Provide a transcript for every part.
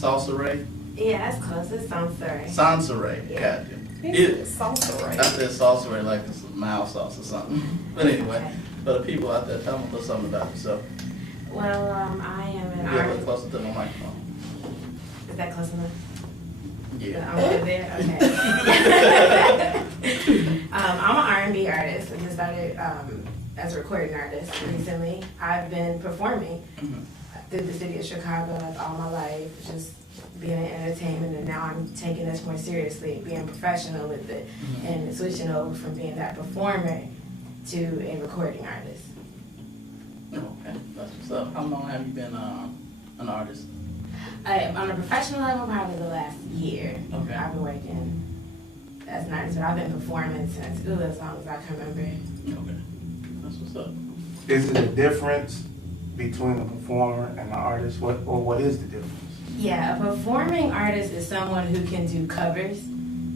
Saunceray? Yeah, that's close. It's Saunceray. Saunceray, Yeah. gotcha. Saunceray. I said Saunceray like it's mild sauce or something. But anyway, Okay. for the people out there, tell them a little something about yourself. Well, I am an Get a little artist. closer to my microphone. Is that close enough? Yeah. I'm good there? Okay. I'm an R&B artist. I just started as a recording artist recently. I've been performing Mhm. through the city of Chicago like all my life, just being in entertainment, and now I'm taking this more seriously, being professional with it, and switching over from being that performer to a recording artist. Okay, that's what's up. How long have you been an artist? On a professional level, probably the last year. Okay. I've been working as an artist, but I've been performing since as long as I can remember. Okay, that's what's up. Is it a difference between a performer and an artist? What is the difference? Yeah, a performing artist is someone who can do covers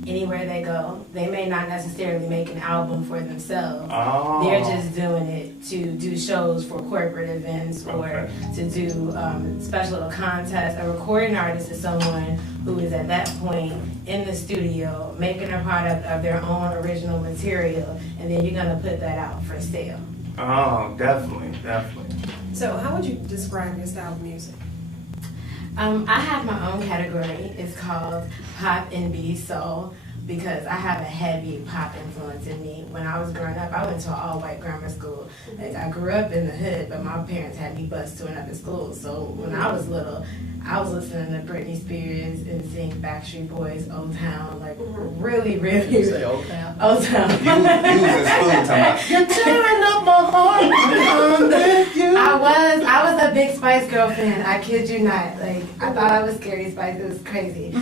anywhere they go. They may not necessarily make an album for themselves. Oh. They're just doing it to do shows for corporate events or Okay. to do special little contests. A recording artist is someone who is at that point in the studio making a product of their own original material, and then you're gonna put that out for sale. Oh, definitely. So how would you describe your style of music? I have my own category. It's called Pop and B Soul because I have a heavy pop influence in me. When I was growing up, I went to an all-white grammar school. Like, I grew up in the hood, but my parents had me bused to another school. So when I was little, I was listening to Britney Spears and seeing Backstreet Boys, Old Town, like really, Did you say really. Old Town? Old Town. You was in school talking about, you're tearing up my heart. I'm with you. I was a big Spice Girl fan. I kid you not. Like, I thought I was Scary Spice. It was crazy.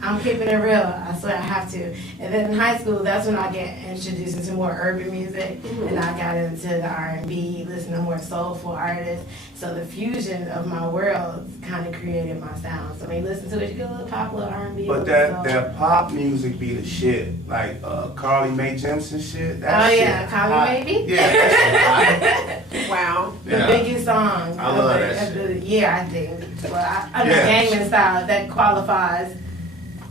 I'm keeping it real. I swear I have to. And then in high school, that's when I get introduced into more urban music, and I got into the R&B, listening to more soulful artists. So the fusion of my worlds kind of created my sound. So when you listen to it, you get a little pop, a little R&B. But that pop music be the shit. Like Carly Mae Jepsen shit. That shit yeah, Call Me hot. Maybe? Yeah, that shit Wow. The Yeah. biggest song I love of that the year, I think. Well, under Yeah. Gangnam Style, that qualifies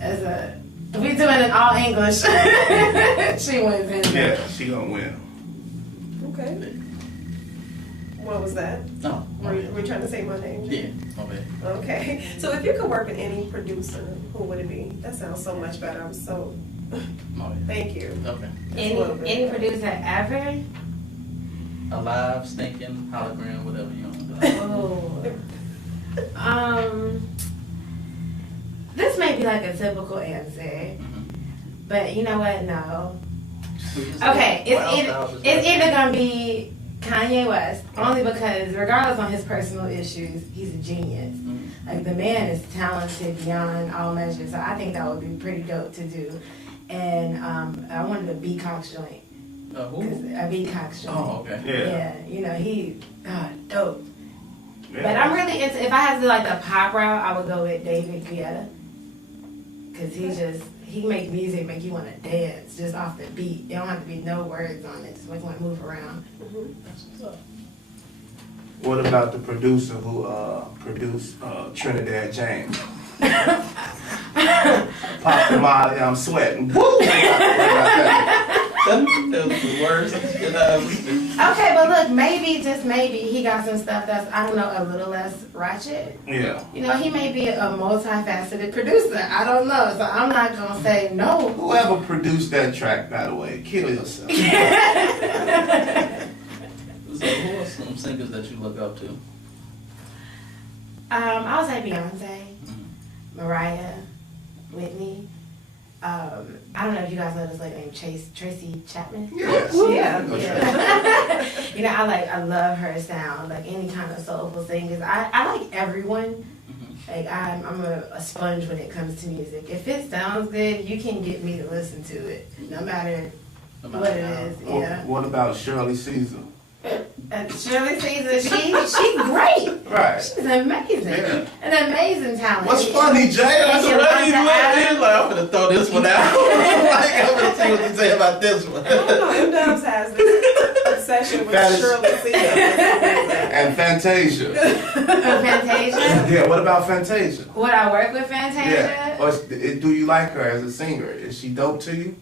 as a. If we doing it all English, she wins in hot. there. Yeah, she gonna win. Okay. What was that? No. Were you trying to say my name? Yeah, my bad. Okay. So if you could work with any producer, who would it be? That sounds so much better. I'm so. My bad. Thank you. Okay. Just a little bit. Any producer ever? Alive, stinking, hologram, whatever you want to do. Oh. This may be like a typical answer, but you know what? No. Okay, it's either gonna be Kanye West, only because regardless on his personal issues, he's a genius. Like, the man is talented beyond all measure, so I think that would be pretty dope to do. And I wanted a B Cox joint, cause a B Cox joint. Oh, okay. Yeah. You know, he dope. Yeah. But I'm really into, if I had to do like the pop route, I would go with David Guetta. Cause he make music make you want to dance just off the beat. There don't have to be no words on it, just make you want to move around. That's what's up. What about the producer who produced Trinidad James? Pop the Molly, I'm sweating. Woo! That was the worst. Okay, but look, maybe, just maybe, he got some stuff that's, I don't know, a little less ratchet. Yeah. You know, he may be a multifaceted producer. I don't know, so I'm not gonna say no. Whoever produced that track, by the way, kill yourself. So who are some singers that you look up to? I would say Beyonce, Mariah, Whitney. I don't know if you guys know this lady named Tracy Chapman. Yes. Yeah. Yeah. You know, I love her sound. Like, any kind of soulful singers. I like everyone. Like, I'm a sponge when it comes to music. If it sounds good, you can get me to listen to it, no matter what it is. Yeah. What about Shirley Caesar? Shirley Caesar, she's great. Right. She's amazing. Yeah. An amazing talent. What's funny, Jay? And she learned to add- Like, I'm gonna throw this one out. Like, I'm gonna see what you say about this one. I don't know. M-Dubs has this obsession connection with Fantas- Shirley Caesar. And Fantasia. Fantasia? Yeah, what about Fantasia? Would I work with Fantasia? Yeah. Or do you like her as a singer? Is she dope to you?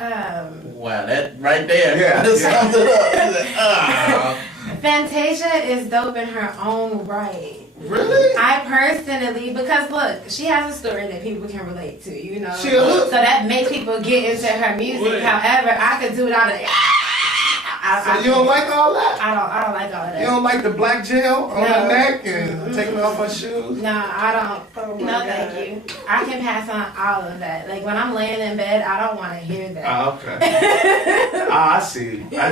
Wow, that right there. Yeah, That yeah. sums it up. Fantasia is dope in her own right. Really? I personally, because look, she has a story that people can relate to, you know. She a hook. So that makes people get into her music. Wait. However, I could do it out of. So you don't like all that? I don't like all of that. You don't like the black gel on No. her neck and taking off her shoes? No, I don't. Oh my No, God. thank you. I can pass on all of that. Like when I'm laying in bed, I don't want to hear that. Ah, okay. I see. I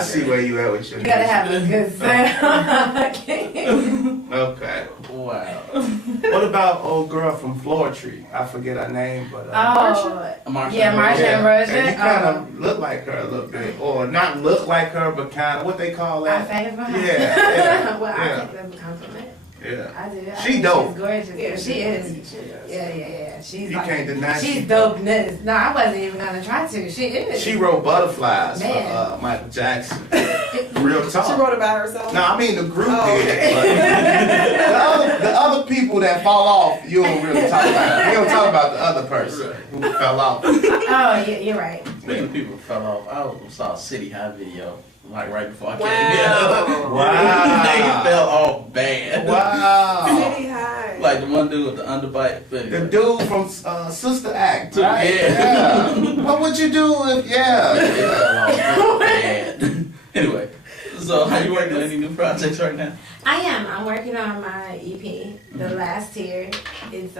see where you at with your You gotta music. have a good sound. Okay. Wow. What about old girl from Floor Tree? I forget her name, but Oh, Marsha yeah, Marsha Ambrosius. and Rosa. and you kind of look like her a little bit, or not look like her, but kind of what they call I that. favor her. Yeah, Well, yeah. I take that as a compliment. Yeah. I do. I She think dope. She's gorgeous. Yeah, she is. She is. Yeah. She's You like, can't deny she's she dopeness. No, I wasn't even gonna try to. She is. She wrote Butterflies Man. for Michael Jackson. Real She talk. wrote about herself. No, I mean the group Oh, did it, but the other people that fall off, you don't really talk about. You don't talk about the other person who fell off. Oh, yeah, you're right. Speaking of people who fell off, I saw a City High video like right before I came Wow. here. Wow. They fell off bad. Wow. City High. Like the one dude with the underbite. The dude from Sister Act, right? Yeah. What would you do if, They fell off Oh, bad. Anyway, so how you working on any new projects right now? I am. I'm working on my EP, The Mm-hmm. Last Tier. It's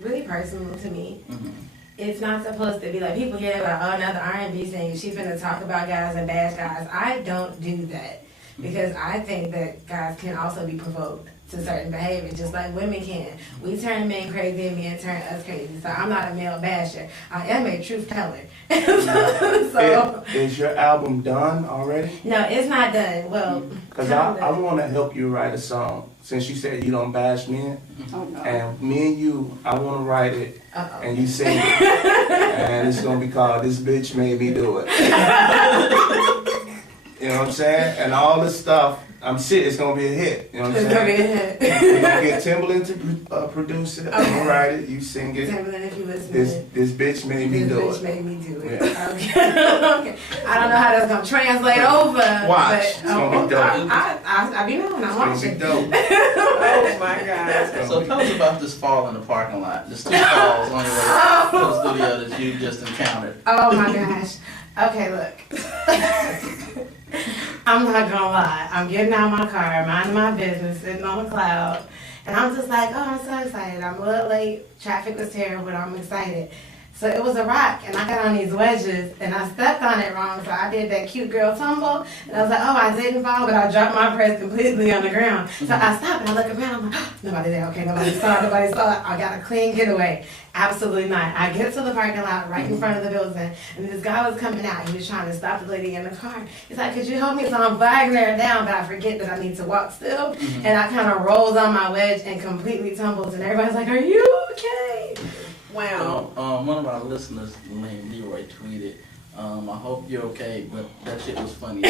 really personal to me. Mhm. It's not supposed to be like people hear about, oh, another R&B singer, she's finna talk about guys and bash guys. I don't do that because I think that guys can also be provoked to certain behavior, just like women can. We turn men crazy and men turn us crazy. So I'm not a male basher. I am a truth teller. So Is your album done already? no, it's not done. Well, Because I want to help you write a song. Since you said you don't bash men, Oh, no. and me and you, I want to write it, uh-oh. and you sing it. And it's going to be called This Bitch Made Me Do It. You know what I'm saying? And all this stuff, I'm serious, it's going to be a hit. You know what I'm It's gonna be saying? a hit. We're going to get Timbaland to produce it. I'm going to write it, you sing it. Timberland, if you listen. This bitch made me This do bitch it. made me do it. Yeah. Okay. Okay. I don't know how that's gonna translate over. Watch. But, It's gonna be dope. I be knowing. I'm It's going to be watching. dope. Oh my God. So tell us about this fall in the parking lot. There's 2 falls on your way to the studio that you just encountered. Oh my gosh. Okay, look. I'm not gonna lie. I'm getting out of my car, minding my business, sitting on a cloud, and I'm just like, oh, I'm so excited. I'm a little late. Traffic was terrible, but I'm excited. So it was a rock, and I got on these wedges, and I stepped on it wrong, so I did that cute girl tumble, and I was like, oh, I didn't fall, but I dropped my purse completely on the ground. So I stopped, and I look around, I'm like, oh, nobody there, okay, nobody saw it, I got a clean getaway. Absolutely not. I get to the parking lot right in front of the building, and this guy was coming out, he was trying to stop the lady in the car. He's like, could you help me? So I'm flagging her down, but I forget that I need to walk still, and I kind of rolls on my wedge and completely tumbles, and everybody's like, are you okay? Wow. One of our listeners, named Leroy, tweeted, I hope you're okay, but that shit was funny.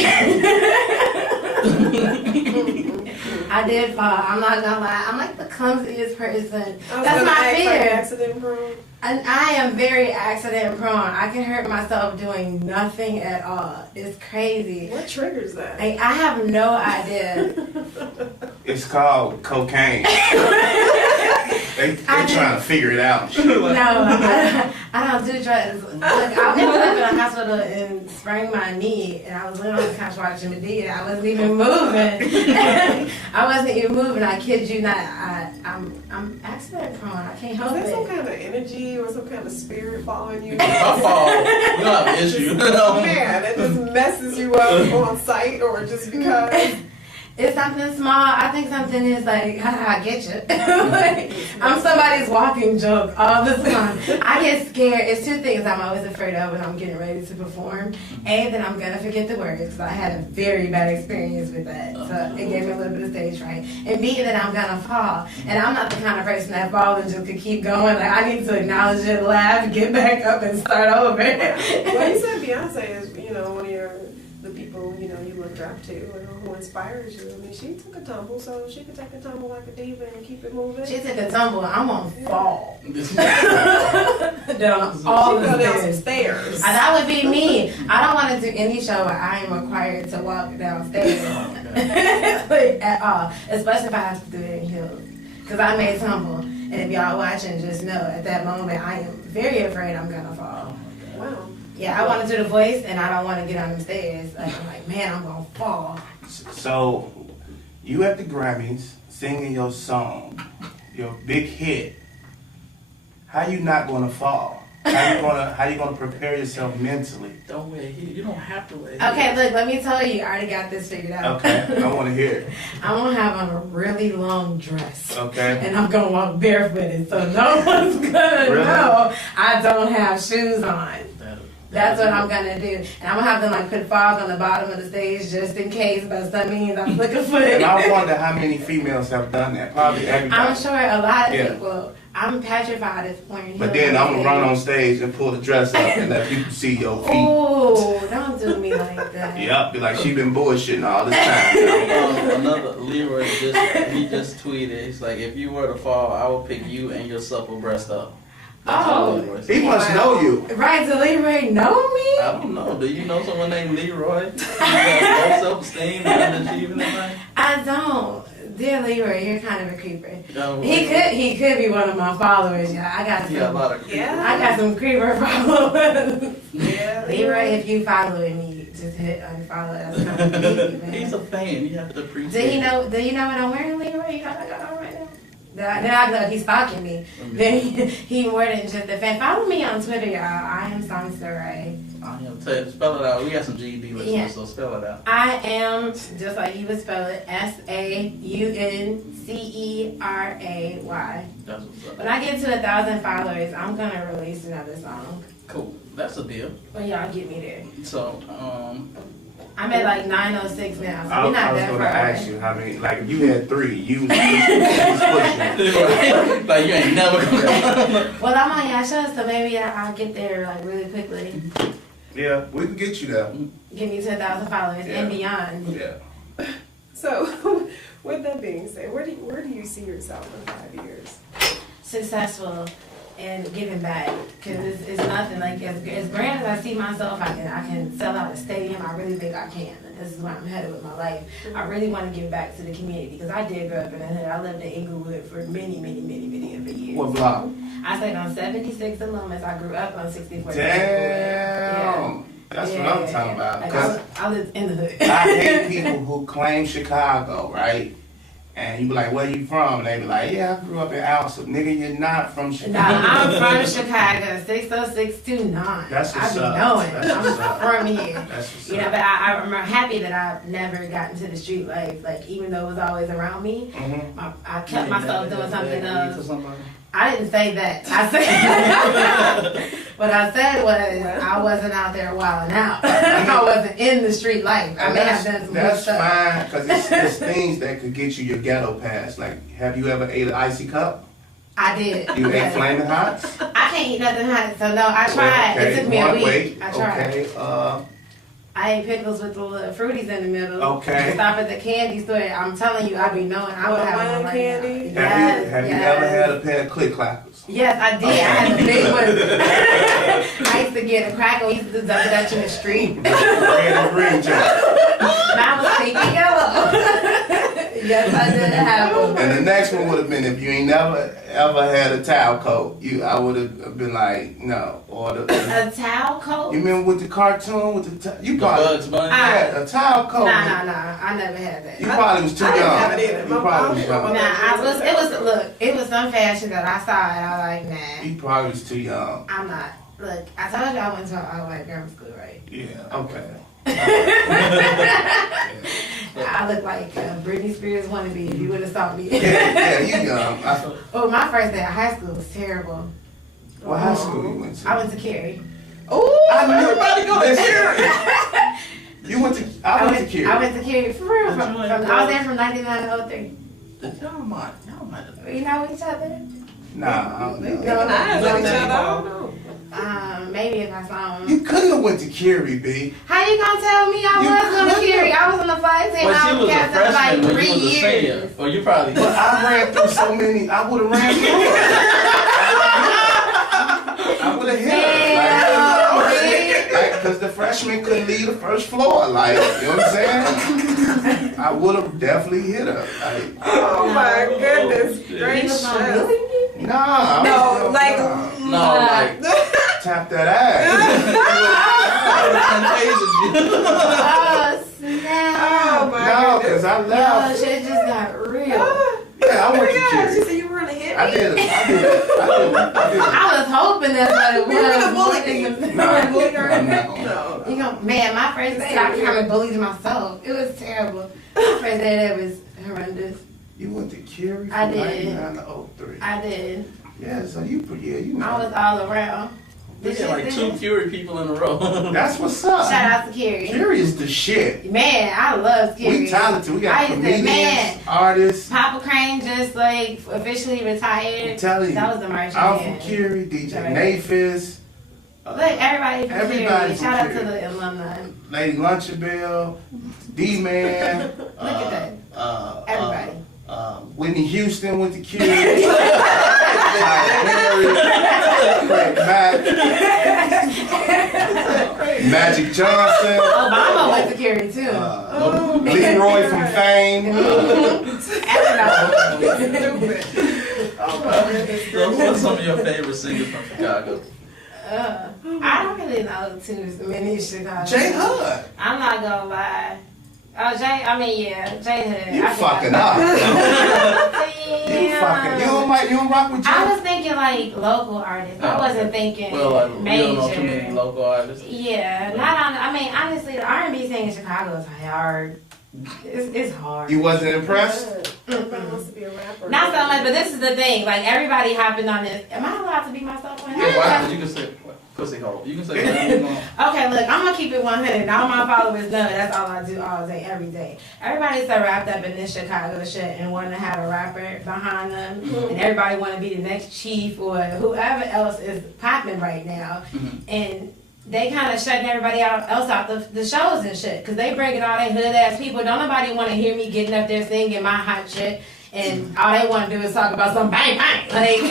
I did fall. I'm not gonna lie. I'm like the clumsiest person. I was That's gonna my ask, like, fear. accident prone. And I am very accident prone. I can hurt myself doing nothing at all. It's crazy. What triggers that? Like, I have no idea. It's called cocaine. They trying to figure it out. No, I don't do drugs. Look, I ended up in a hospital and sprained my knee, and I was laying on the couch watching Medea. I wasn't even moving. I wasn't even moving. I kid you not. I'm accident prone. I can't Is help there some it. kind of energy or some kind of spirit following you? If I fall, we don't have an issue. Man, it just messes you up on sight or just because. It's something small. I think something is like, haha, I get you. Like, I'm somebody's walking joke all the time. I get scared. It's 2 things I'm always afraid of when I'm getting ready to perform. A, that I'm going to forget the words, because I had a very bad experience with that. So it gave me a little bit of stage fright. And B, that I'm going to fall. And I'm not the kind of person that falls and just could keep going. Like, I need to acknowledge it, laugh, get back up, and start over. Well, you said Beyonce is, one of the people, you up to and who inspires you. I mean, she took a tumble, so she could take a tumble like a diva and keep it moving. She took a tumble. I'm gonna fall This- down all She the go down some stairs. stairs. And that would be me. I don't want to do any show where I am required to walk downstairs like, at all, especially if I have to do it in heels. Because I may tumble, and if y'all watching, just know at that moment I am very afraid I'm gonna fall. Wow. Yeah, I want to do the voice, and I don't want to get on the stairs. Like, I'm like, man, I'm gonna fall. So, you at the Grammys singing your song, your big hit. How you not gonna fall? How you gonna prepare yourself mentally? Don't wear heels. You don't have to wear heels. Okay, look, let me tell you, I already got this figured out. Okay, I want to hear it. I'm gonna have on a really long dress. Okay. And I'm gonna walk barefooted, so no one's gonna Really? know I don't have shoes on. That's what I'm That'll- gonna do. And I'm gonna have them like put fogs on the bottom of the stage just in case, but some means I'm flick a foot. And I wonder how many females have done that. Probably everybody. I'm sure a lot of Yeah. people. I'm petrified of wearing heels. But then I'm gonna on run on stage. stage and pull the dress up and let people see your feet. Oh, don't do me like that. Yep, be like she been bullshitting all this time. Another Leroy just tweeted. He's like, if you were to fall, I would pick you and your supple breast up. That's Oh. what Leroy said. He must know you. Right, so Leroy know me? I don't know. Do you know someone named Leroy? You got low self-esteem and underachieving in life? I don't. Dear Leroy, you're kind of a creeper. No, He could be one of my followers, yeah. I got He got a some. lot of Yeah. I got some creeper followers. Yeah. Leroy, if you following me, just hit unfollow. That's kind of easy, man. He's a fan. You have to appreciate. Do you know what I'm wearing, Leroy? You got that on right now? Then I know he's stalking me. Then he more than just a fan. Follow me on Twitter, y'all. I am Saunceray. I'm gonna tell you, spell it out. We got some GED listeners, Yeah. so spell it out. I am, just like you would spell it, Saunceray. That's what's up. When I get to 1,000 followers, I'm gonna release another song. Cool. That's a deal. When y'all get me there. So, I'm at like 906 now, so I we're was not that gonna far ask away. you how many. Like if you had 3, you was pushing. like you ain't never gonna. Well, I'm on y'all show, so maybe I'll get there like really quickly. Yeah, we can get you there. Get me to 1,000 followers Yeah. and beyond. Yeah. So, with that being said, where do you see yourself in 5 years? Successful and giving back, because it's nothing like as grand as I see myself. I can sell out a stadium. I really think I can. This is where I'm headed with my life. I really want to give back to the community because I did grow up in the hood. I lived in Inglewood for many of the years. What block? I stayed on 76 in Loomis. I grew up on 64. Damn. That's what I'm talking about. Like, 'Cause I lived in the hood. I hate people who claim Chicago, right? And you be like, where you from? And they be like, yeah, I grew up in Alsip. Nigga, you're not from No, Chicago. I'm from Chicago, 60629. That's what's I be up. knowing. That's what's up. I'm from here. That's what's You know, up. but I'm happy that I've never gotten to the street life. Like, even though it was always around me, Mhm. I kept myself doing something else. To somebody. I didn't say that. I said, what I said was, I wasn't out there wilding out. I wasn't in the street life. I And may have done some good that's stuff. fine, because it's things that could get you your ghetto pass. Like, have you ever ate an icy cup? I did. You ate Yes. Flaming Hots? I can't eat nothing hot, so no, I tried. Okay, It took me a week. wait, I tried. okay, I ate pickles with the little fruities in the middle. Okay. Stop at the candy store. I'm telling you, I be knowing I would have one Hawaiian right candy? now. have you ever had a pair of click clappers? Yes, I did. I had the big one. I used to get a cracker. We used to dump it out in the street. Red and green joint. Mine was pink and yellow. Yes, I did have one. And the next one would have been if you ain't never ever had a towel coat. I would have been like, no. Or A towel coat? you remember with the cartoon with the you The probably Bugs Bunny. yeah, a towel coat. Nah. I never had that. You probably was too I didn't young. have it either. You probably was young. Nah, it was some fashion that I saw and I was like, nah, You probably was too young. I'm not. Look, I told you I went to an all-white grammar school, right? Yeah. Okay. I look like Britney Spears wannabe if you would have saw me. Yeah, you young. Oh, my first day of high school was terrible. What high school you went to? I went to Cary. Oh, I knew Everybody go to Listen, Cary. You went to. I went to Cary. I went to Cary for real. Did you like I was those? there from 99 to 03. Y'all might have. You know each other? Nah, I don't know. no, eyes on each other. I don't know. Maybe if I saw him. You couldn't have went to Cary, B. How you you gonna tell me I was gonna carry? I was on the flag team. Well, she I was a kept for freshman like when 3 you was a senior. years. Or you probably. But I ran through so many. I would have ran through her. I would have hit her. Like, because the freshman couldn't leave the first floor. Like, you know what I'm saying? I would have definitely hit her. Like, Oh my goodness He was gracious. gonna bully me? nah. No, like, No, like. Tap that ass. Oh snap! oh my No, goodness. because I Yo, left. shit just got real. Yeah, I went to She Jerry. said you were gonna hit me. I did. I was hoping that's what it was. You were gonna bully me. Nah, You I'm not gonna. No. know, man, my first day I kind of bullied myself. It was terrible. My first day that was horrendous. You went to Curie from I did. 99 to 03. I did. Yeah, so you know. I was all around. We had like 2 Curie people in a row. That's what's up. Shout out to Carrie. Curie is the shit. Man, I love Carrie. We talented. We I got used to- comedians, man. artists. Papa Crane just like officially retired. I'm telling you. That was the marching I'm band. from Curie, DJ Right. Naphis. Look, everybody from Everybody Carrie. from Shout out to Carrie. the alumni. Lady Lunchabelle, D-Man. Look at that. Everybody. Whitney Houston went to Curie. Craig Mack. Magic Johnson. Obama went to Carrie too. Leroy from Fame. Everybody. Oh my goodness. So what's some of your favorite singers from Chicago? I don't really know too many Chicago. Jay Hood. I'm not gonna lie. Oh, Jay Hood. You I fucking up. You Damn. you don't rock with Jay? I was thinking like local artists. I wasn't thinking Well, like, major. you don't know too many local artists. Yeah, not on. I mean, honestly, the R&B thing in Chicago is hard. It's hard. You wasn't impressed? Everybody wants to be a rapper. Not so much, but this is the thing. Like everybody hopping on this. Am I allowed to be myself? When Yeah, why? You can say pussy hole. You can say whatever you want. Okay, look, I'm gonna keep it 100. All my followers know that's all I do all day, every day. Everybody's so wrapped up in this Chicago shit and want to have a rapper behind them, and everybody want to be the next chief or whoever else is popping right now, and they kind of shutting everybody else out the shows and shit, because they bringing all that hood ass people. Don't nobody want to hear me getting up there singing my hot shit. And all they want to do is talk about some bang bang. Like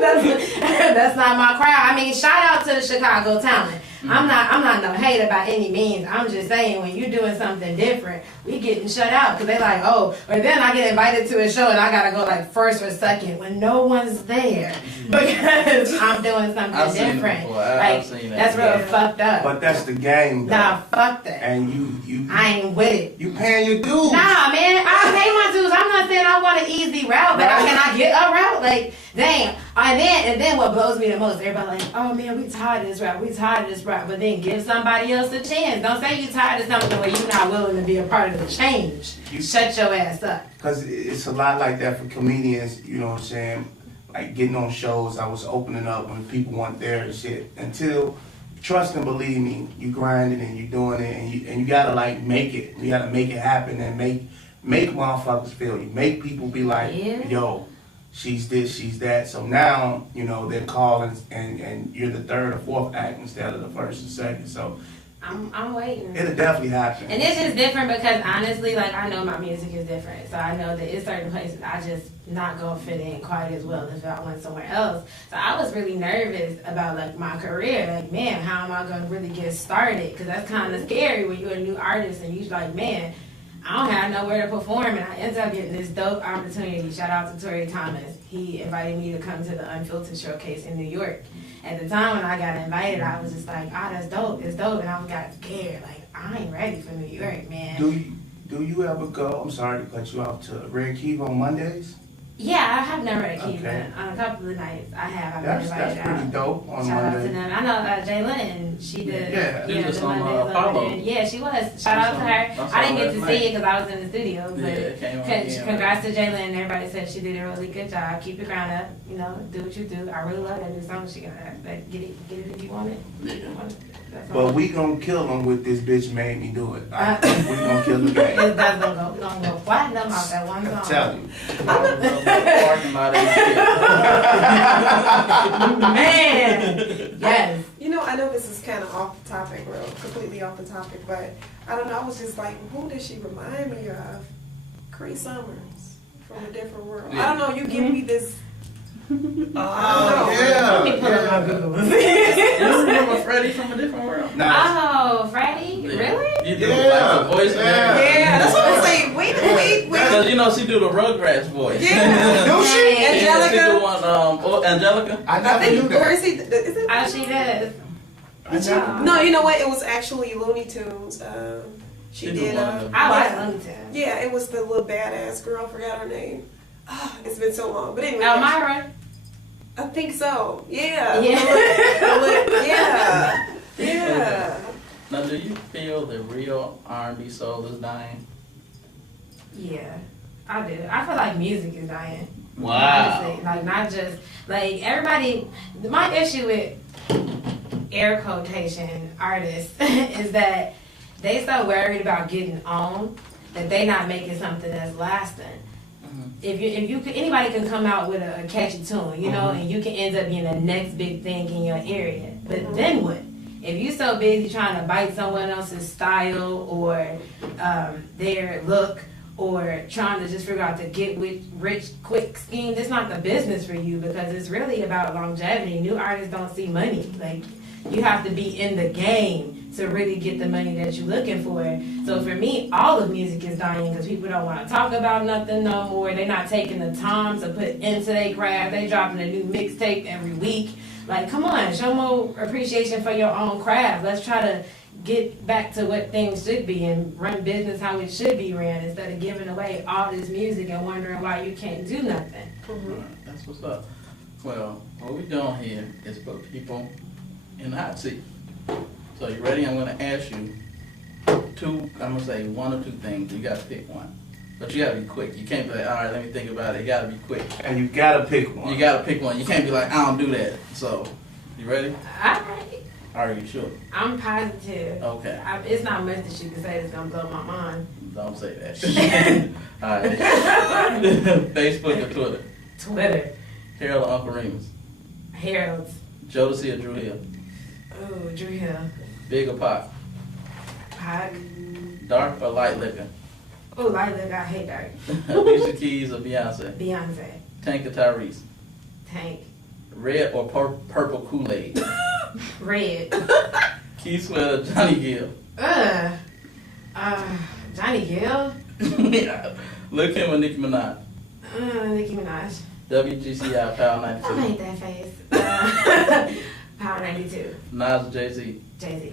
that's not my crowd. I mean, shout out to the Chicago talent. I'm not no hater by any means. I'm just saying when you're doing something different, we getting shut out because they like, oh, or then I get invited to a show and I gotta go like first or second when no one's there because I'm doing something I've seen it different. before. Like I've seen that. that's real fucked up. But that's the game, though. Nah, fuck that. And you I ain't with it. you paying your dues. Nah, man, I pay my dues. I'm not saying I want an easy route, but can I get a route? Like, damn. And then what blows me the most, everybody like, oh man, we tired of this route. We tired of this route. But then give somebody else a chance. Don't say you tired of something where you're not willing to be a part of the change. Shut your ass up. Because it's a lot like that for comedians, you know what I'm saying? Like getting on shows, I was opening up when people weren't there and shit. Until, trust and believe me, you grinding and you doing it and you gotta like make it. You gotta make it happen and make motherfuckers feel you. Make people be like, Yeah. yo, she's this, she's that. So now, you know, they're calling and you're the third or fourth act instead of the first and second. So I'm waiting. it'll definitely happen. And it's just different because honestly, like I know my music is different. So I know that in certain places I just not gonna fit in quite as well as if I went somewhere else. So I was really nervous about like my career. Like, man, how am I gonna really get started? Because that's kind of scary when you're a new artist and you're like, man, I don't have nowhere to perform. And I ended up getting this dope opportunity. Shout out to Tori Thomas. He invited me to come to the Unfiltered Showcase in New York. At the time when I got invited, I was just like, ah, that's dope. It's dope. And I got scared. Like, I ain't ready for New York, man. Do you ever go, I'm sorry to cut you off, to Red Key on Mondays? Yeah, I have never at Keith Okay. on a couple of nights. I've been That's invited pretty out. dope on Shout out to Monday. them. I know Jalen, she did. Yeah. She was the on, Mondays over Apollo. there. Yeah, she was. Shout out to her. I didn't get to see it because I was in the studio. Yeah, it came on But again, congrats to Jalen. Everybody said she did a really good job. Keep your crown up. You know, do what you do. I really love that new song she got. Like, get it if you want it. That's all. But we gonna kill them with this bitch made me do it. We gonna kill the game. It's that's gonna go platinum off that one I'm song. telling you. Parking lot ain't shit. Man, yes. You know, I know this this is kind of off the topic, real completely off the topic, but I don't know. I was just like, who does she remind me of? Cree Summers from a different world. Yeah. I don't know. You give me this. Oh, Let me put up my Google. You remember Freddie from a different world? Oh, Freddie? Really? You do like the voice. Yeah, that's what I'm saying. Wait. Because you know she do the Rugrats voice. Yeah. Do she? Yeah, she Angelica. do one. Angelica. I I never knew think, or that. is it? Oh, she does. I never. No, you know what? It was actually Looney Tunes. She She did. do one. I like Looney Tunes. Yeah, it was the little badass girl. I forgot her name. It's been so long. But anyway. Elmira? I think so. Yeah. Yeah. Yeah. Now, do you feel the real R&B soul is dying? Yeah, I do. I feel like music is dying. Wow. Honestly. Like, not just, like, everybody, my issue with air quotation artists is that they so worried about getting on that they not making something that's lasting. If you could, anybody can come out with a catchy tune, you know, and you can end up being the next big thing in your area. But then what? If you so busy trying to bite someone else's style or their look or trying to just figure out to get rich quick scheme, it's not the business for you because it's really about longevity. New artists don't see money. Like, you have to be in the game to really get the money that you're looking for. So for me, all of music is dying because people don't want to talk about nothing no more. They're not taking the time to put into their craft. They dropping a new mixtape every week. Like, come on, show more appreciation for your own craft. Let's try to get back to what things should be and run business how it should be ran instead of giving away all this music and wondering why you can't do nothing. That's what's up. Well, what we're doing here is put people in the hot seat. So you ready? I'm going to ask you I'm going to say one or two things. You got to pick one. But you got to be quick. You can't be like, all right, let me think about it. You got to be quick. And you gotta pick one. You got to pick one. You can't be like, I don't do that. So, you ready? Alright. Are you sure? I'm positive. Okay. It's not much that you can say that's going to blow my mind. Don't say that. All right. Facebook or Twitter? Twitter. Harold or Uncle Remus? Harold's. Jodeci or Drew Hill? Oh, Drew Hill. Big or Pop? Pac. Dark or light liquor? Oh, light liquor. I hate dark. Alicia Keys or Beyonce? Beyonce. Tank or Tyrese? Tank. Red or purple Kool-Aid? Red. Keith Sweat or Johnny Gill? Johnny Gill. Yeah. Lil' Kim or Nicki Minaj? Nicki Minaj. WGCI Power I 92? hate that face. Power 92. Nas or Jay-Z? Jay-Z.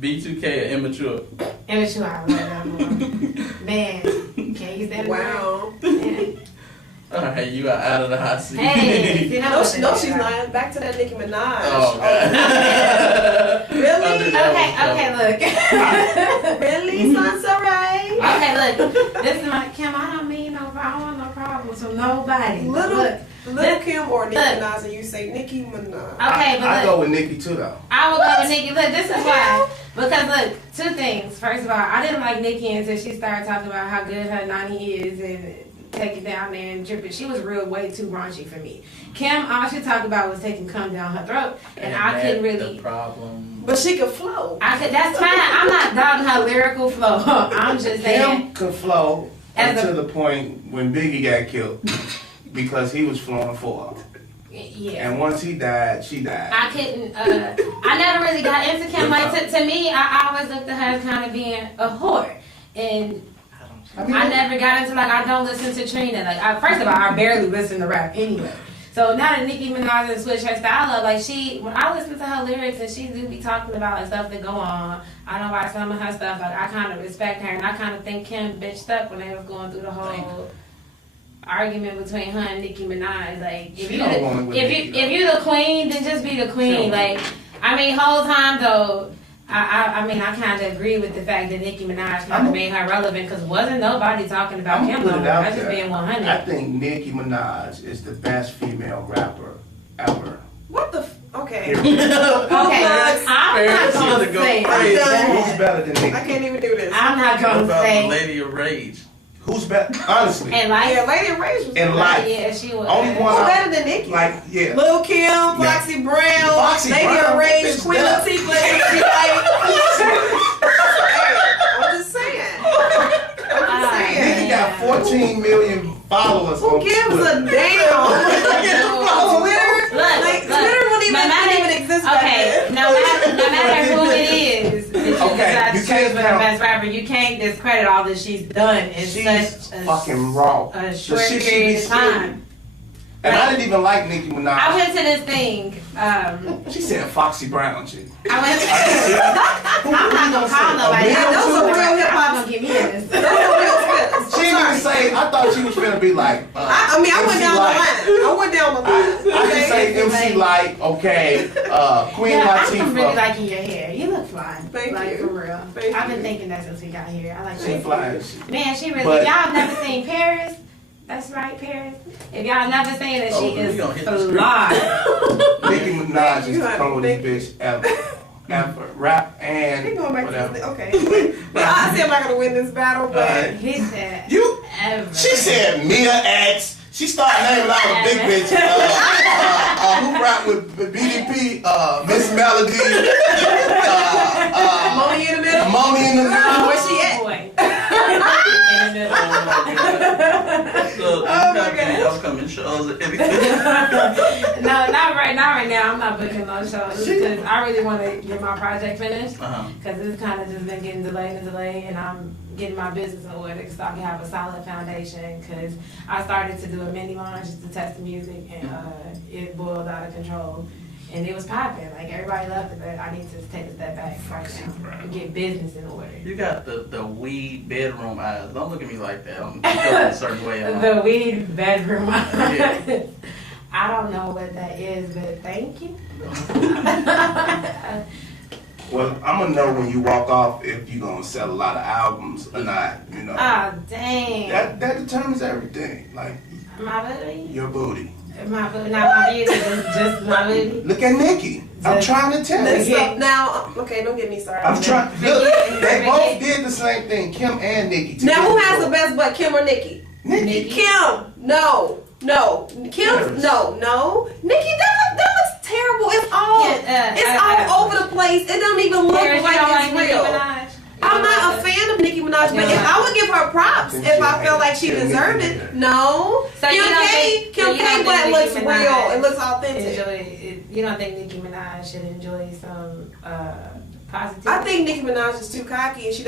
B2K or Immature? Immature, I love that more. Man, can't use that Wow. word. Alright, you are out of the hot seat. Hey, see, No, she's not. Back to that Nicki Minaj. Oh, God. Really? Okay, look. Really, Saunceray? Okay, look. This is my Kim. I don't want no problems with nobody. Little Kim or Nicki Minaj, and you say Nicki Minaj. Okay, but I look. go with Nicki too, though. I will go with Nicki. Look, this is why. Because look, two things. First of all, I didn't like Nicki until she started talking about how good her nanny is and take it down there and drip it. She was real way too raunchy for me. Kim, all she talked about was taking cum down her throat, and I couldn't really. The problem. But she could flow. That's fine. I'm not doubting her lyrical flow. I'm just saying. Kim could flow until the point when Biggie got killed because he was flowing for her. Yeah. And once he died, she died. I couldn't. I never really got into Kim. Like to me, I always looked at her as kind of being a whore, and I never got into like I don't listen to Trina. Like first of all, I barely listen to rap anyway. So now that Nicki Minaj has switched her style up, like when I listen to her lyrics and she do be talking about like stuff that go on, I don't watch some of her stuff. Like I kind of respect her, and I kind of think Kim bitched up when they was going through the whole argument between her and Nicki Minaj. Like if you the queen, then just be the queen. Like I mean, whole time though. I mean, I kind of agree with the fact that Nicki Minaj kind of made her relevant because wasn't nobody talking about Kim no more. That's just being 100. I think Nicki Minaj is the best female rapper ever. What the? Okay. Okay, I'm not going to say that. Who's better than Nicki? I can't even do this. I'm not What going to about the say. Lady of Rage? Who's better? Honestly. And like, Yeah, Lady of Rage was In life. yeah, she was. Only one. Who's better than Nicki? Like, yeah. Lil' Kim, Foxy Brown. Foxy Lady Brown, of Rage, bitch, Queen that- Latifah, MC Light. I'm just saying. Nigga got 14 million followers Who on gives Twitter. a damn? On Twitter? Like, Twitter wouldn't even exist back Okay, then. no matter who it is that you Okay, decide you to can't choose for the count- best rapper, you can't discredit all that she's done in She's such a, fucking raw. a The short shit she period be of spitting. time. And I didn't even like Nicki Minaj. I went to this thing. She said Foxy Brown shit. I went to, I'm not gonna call nobody. A Those are real hip I'm hop. gonna give me this. Those are real spitters. She didn't even say, I thought she was finna be like, I mean, I went MC down Light. the line. I went down the line. I can say MC Light, okay, Queen Yeah, I'm really Latifah. liking your hair. You look fly. Thank like, you. For real. Thank I've been you. thinking that since we got here. I like She your fly. Man, she really. But- If y'all have never seen Paris, that's right, Paris. If y'all never seen it, she we is gonna hit the fly. Nicki Minaj is you, the honey. coldest Thank bitch ever. Rap Keep and going back whatever. to this. Okay. Well, I said I'm not gonna win this battle, but Alright. He said, You, ever. she said Mia X. She started naming all the big bitches. Who rap with BDP? Miss Melody. Mommy in the middle. Mommy in the middle. Where she at? Boy. In the middle. Look, you upcoming shows and everything. No, not right now. I'm not booking no shows because I really want to get my project finished. Because it's kind of just been getting delayed, and I'm getting my business in order so I can have a solid foundation. Because I started to do a mini launch just to test the music, and it boiled out of control. And it was popping. Like, everybody loved it, but I need to take a step back right now and get business in order. You got the weed bedroom eyes. Don't look at me like that. I'm feeling a certain way. The weed bedroom. Yeah. I don't know what that is, but thank you. Well, I'm gonna know when you walk off if you're gonna sell a lot of albums or not. You know, Oh, dang. that determines everything. Like My booty? your booty. My booty, not my beauty, just my booty. Look at Nicki. I'm Just- trying to tell Let's you. stop now. Okay, don't get me started. I'm trying. Look, Forget- they both forget- did the same thing. Kim and Nicki. Now, who has together. the best butt, Kim or Nicki? Nicki. Kim. No. Kim. No. Nicki, that looks terrible. It's all. It's all over the place. It don't even look Paris, you like don't it's Nicki real. Minaj? I'm not a fan of Nicki Minaj, but if I would give her props if I felt like she deserved it. No. So you don't think- so Kim you don't K think butt Nicki looks Minaj real. It looks authentic. You don't think Nicki Minaj should enjoy some positivity? I think Nicki Minaj is too cocky and she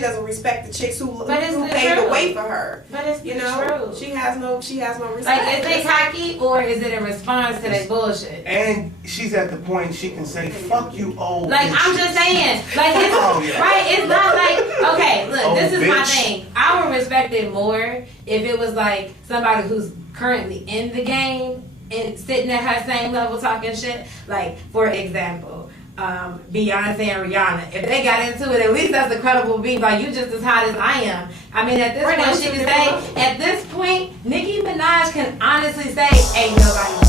doesn't respect the chicks who But it's the paved the truth. way for her. But it's You the know, truth. she has no respect. Like, is it cocky or is it a response to that bullshit? And she's at the point she can say, "Fuck you, old." Like, bitch." I'm just saying, like, it's, Oh, yeah. right, it's not like, okay, look, Oh, this is my bitch. thing. I would respect it more if it was like somebody who's currently in the game and sitting at her same level talking shit. Like, for example, Beyonce and Rihanna. If they got into it, at least that's a credible beat. Like, you just as hot as I am. I mean, at this Right, point, that's she a can different say, at this point, Nicki Minaj can honestly say, ain't nobody